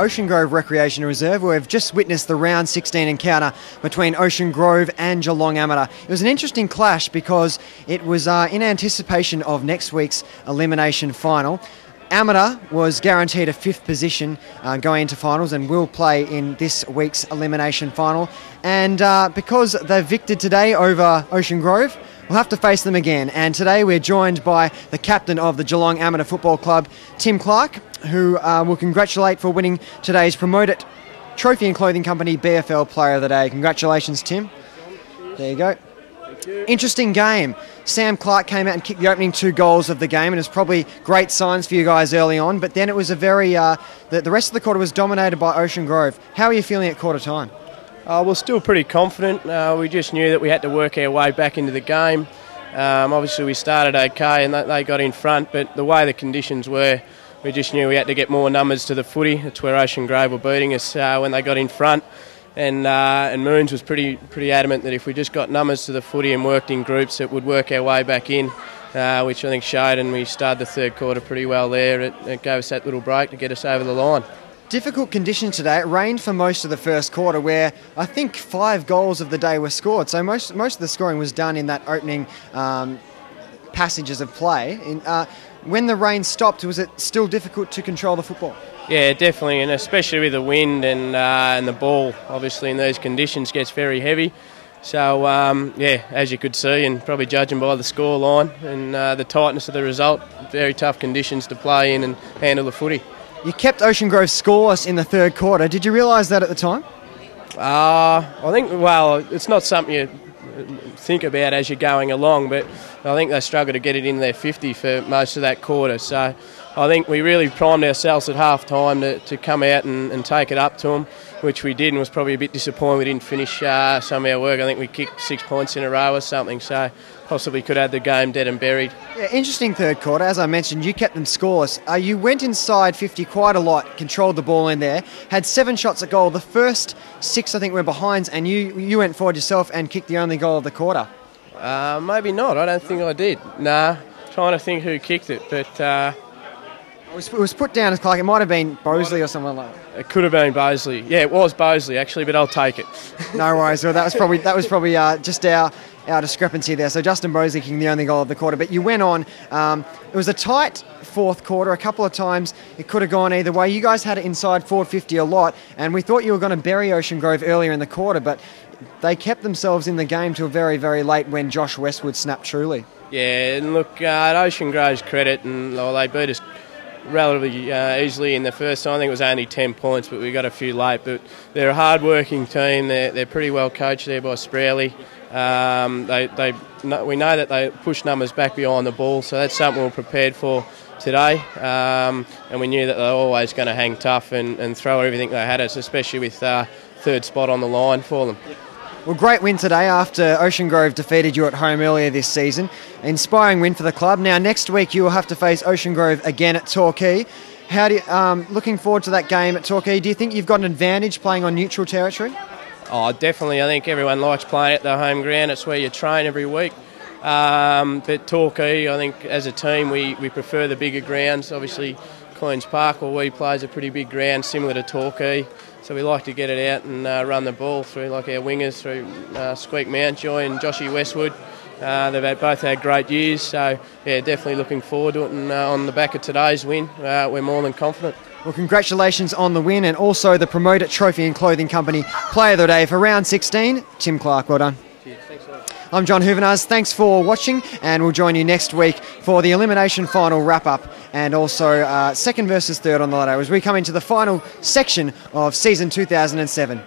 Ocean Grove Recreation Reserve, where we've just witnessed the round 16 encounter between Ocean Grove and Geelong Amateur. It was an interesting clash because it was in anticipation of next week's elimination final. Amateur was guaranteed a fifth position going into finals and will play in this week's elimination final. And because they've victored today over Ocean Grove, we'll have to face them again. And today we're joined by the captain of the Geelong Amateur Football Club, Tim Clark, who will congratulate for winning today's promoted Trophy and Clothing Company BFL Player of the Day. Congratulations, Tim. There you go. Interesting game. Sam Clark came out and kicked the opening 2 goals of the game, and it's probably great signs for you guys early on. But then it was a very the rest of the quarter was dominated by Ocean Grove. How are you feeling at quarter time? We're still pretty confident. We just knew that we had to work our way back into the game. Obviously, we started okay, and they got in front. But the way the conditions were, we just knew we had to get more numbers to the footy. That's where Ocean Grove were beating us when they got in front. And Moons was pretty adamant that if we just got numbers to the footy and worked in groups, it would work our way back in, which I think showed, and we started the third quarter pretty well there. It gave us that little break to get us over the line. Difficult conditions today. It rained for most of the first quarter, where I think 5 goals of the day were scored. So most of the scoring was done in that opening passages of play. When the rain stopped, was it still difficult to control the football? Yeah, definitely, and especially with the wind and the ball, obviously in these conditions, gets very heavy. So, yeah, as you could see, and probably judging by the score line and the tightness of the result, very tough conditions to play in and handle the footy. You kept Ocean Grove scoreless in the third quarter. Did you realise that at the time? I think, well, it's not something you think about as you're going along, but I think they struggled to get it in their 50 for most of that quarter. So I think we really primed ourselves at half-time to come out and take it up to them, which we did, and was probably a bit disappointed we didn't finish some of our work. I think we kicked 6 points in a row or something, so possibly could have the game dead and buried. Yeah, interesting third quarter. As I mentioned, you kept them scoreless. You went inside 50 quite a lot, controlled the ball in there, had 7 shots at goal. The first 6, I think, were behinds, and you went forward yourself and kicked the only goal of the quarter. Maybe not. I don't think I did. Nah, trying to think who kicked it, but... It was put down as Clark. It might have been Bosley or someone like that. It could have been Bosley. Yeah, it was Bosley actually, but I'll take it. No worries. Well, that was probably just our discrepancy there. So Justin Bosley kicking the only goal of the quarter. But you went on. It was a tight fourth quarter. A couple of times it could have gone either way. You guys had it inside forward 50 a lot, and we thought you were going to bury Ocean Grove earlier in the quarter, but they kept themselves in the game till very, very late when Josh Westwood snapped truly. Yeah, and look, at Ocean Grove's credit, and they beat us relatively easily in the first time. I think it was only 10 points, but we got a few late. But they're a hard-working team. They're pretty well coached there by Sprowley. We know that they push numbers back behind the ball, so that's something we're prepared for today. And we knew that they were always going to hang tough and throw everything they had us, especially with third spot on the line for them. Well, great win today after Ocean Grove defeated you at home earlier this season. Inspiring win for the club. Now, next week you will have to face Ocean Grove again at Torquay. How do you, looking forward to that game at Torquay, do you think you've got an advantage playing on neutral territory? Oh, definitely. I think everyone likes playing at the home ground. It's where you train every week. But Torquay, I think as a team, we prefer the bigger grounds. Obviously, Queen's Park, where we play, is a pretty big ground, similar to Torquay. So we like to get it out and run the ball through, like our wingers, through Squeak Mountjoy and Joshy Westwood. They've both had great years, so yeah, definitely looking forward to it. And on the back of today's win, we're more than confident. Well, congratulations on the win, and also the promoted Trophy and Clothing Company Player of the Day for round 16, Tim Clark. Well done. Cheers. Thanks a lot. I'm John Hoovenars. Thanks for watching, and we'll join you next week for the elimination final wrap-up and also second versus third on the ladder as we come into the final section of season 2007.